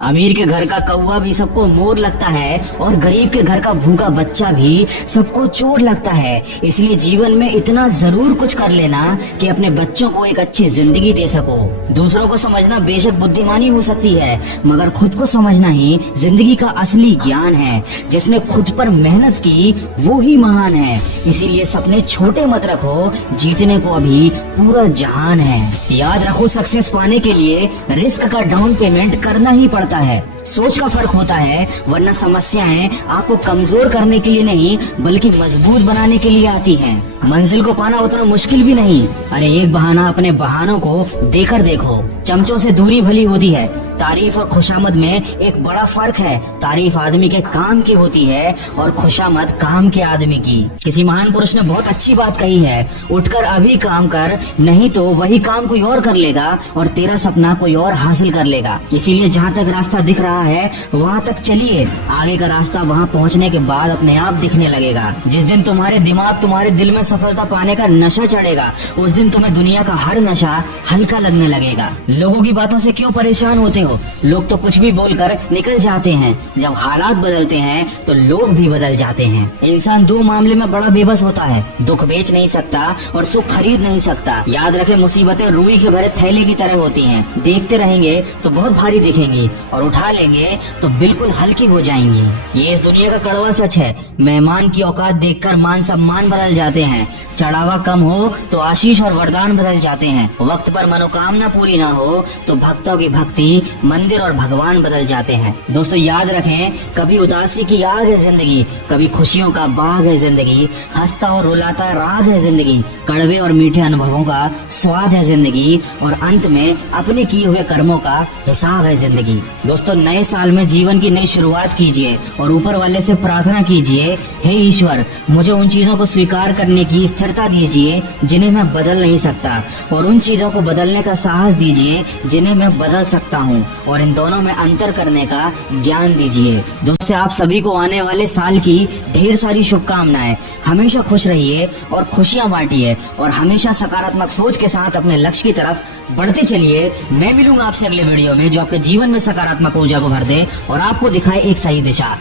अमीर के घर का कौवा भी सबको मोर लगता है और गरीब के घर का भूखा बच्चा भी सबको चोर लगता है। इसलिए जीवन में इतना जरूर कुछ कर लेना कि अपने बच्चों को एक अच्छी जिंदगी दे सको। दूसरों को समझना बेशक बुद्धिमानी हो सकती है, मगर खुद को समझना ही जिंदगी का असली ज्ञान है। जिसने खुद पर मेहनत की वो ही महान है। इसीलिए सपने छोटे मत रखो, जीतने को अभी पूरा जहान है। याद रखो, सक्सेस पाने के लिए रिस्क का डाउन पेमेंट करना ही पड़ता है। सोच का फर्क होता है, वरना समस्याएं आपको कमजोर करने के लिए नहीं बल्कि मजबूत बनाने के लिए आती हैं। मंजिल को पाना उतना मुश्किल भी नहीं। अरे एक बहाना अपने बहानों को देकर देखो। चमचों से दूरी भली होती है। तारीफ और खुशामद में एक बड़ा फर्क है। तारीफ आदमी के काम की होती है और खुशामद काम के आदमी की। किसी महान पुरुष ने बहुत अच्छी बात कही है, उठकर अभी काम कर, नहीं तो वही काम कोई और कर लेगा और तेरा सपना कोई और हासिल कर लेगा। इसीलिए जहाँ तक रास्ता दिख रहा है वहाँ तक चलिए। आगे का रास्ता वहाँ पहुँचने के बाद अपने आप दिखने लगेगा। जिस दिन तुम्हारे दिमाग तुम्हारे दिल में सफलता पाने का नशा चढ़ेगा, उस दिन तुम्हें दुनिया का हर नशा हल्का लगने लगेगा। लोगों की बातों से क्यों परेशान होते हो? लोग तो कुछ भी बोलकर निकल जाते हैं। जब हालात बदलते हैं तो लोग भी बदल जाते हैं। इंसान दो मामले में बड़ा बेबस होता है, दुख बेच नहीं सकता और सुख खरीद नहीं सकता। याद रखें, मुसीबतें रुई के भरे थैले की तरह होती हैं। देखते रहेंगे तो बहुत भारी दिखेंगी और उठा लेंगे तो बिल्कुल हल्की हो जाएंगी। ये इस दुनिया का कड़वा सच है। मेहमान की औकात देखकर मान सम्मान बदल जाते हैं। चढ़ावा कम हो तो आशीष और वरदान बदल जाते हैं। वक्त पर मनोकामना पूरी ना हो तो भक्तों की भक्ति, मंदिर और भगवान बदल जाते हैं। दोस्तों याद रखें, कभी उदासी की आग है जिंदगी, कभी खुशियों का बाग है जिंदगी। हंसता और रुलाता राग है जिंदगी, कड़वे और मीठे अनुभवों का स्वाद है जिंदगी और अंत में अपने किए हुए कर्मों का हिसाब है जिंदगी। दोस्तों नए साल में जीवन की नई शुरुआत कीजिए और ऊपर वाले से प्रार्थना कीजिए, हे ईश्वर, मुझे उन चीजों को स्वीकार करने की स्थिरता दीजिए जिन्हें मैं बदल नहीं सकता, और उन चीजों को बदलने का साहस दीजिए जिन्हें मैं बदल सकता हूँ, और इन दोनों में अंतर करने का ज्ञान दीजिए। दोस्तों आप सभी को आने वाले साल की ढेर सारी शुभकामनाएं। हमेशा खुश रहिए और खुशियां बांटिए और हमेशा सकारात्मक सोच के साथ अपने लक्ष्य की तरफ बढ़ते चलिए। मैं मिलूंगा आपसे अगले वीडियो में जो आपके जीवन में सकारात्मक ऊर्जा को भर दे और आपको दिखाए एक सही दिशा।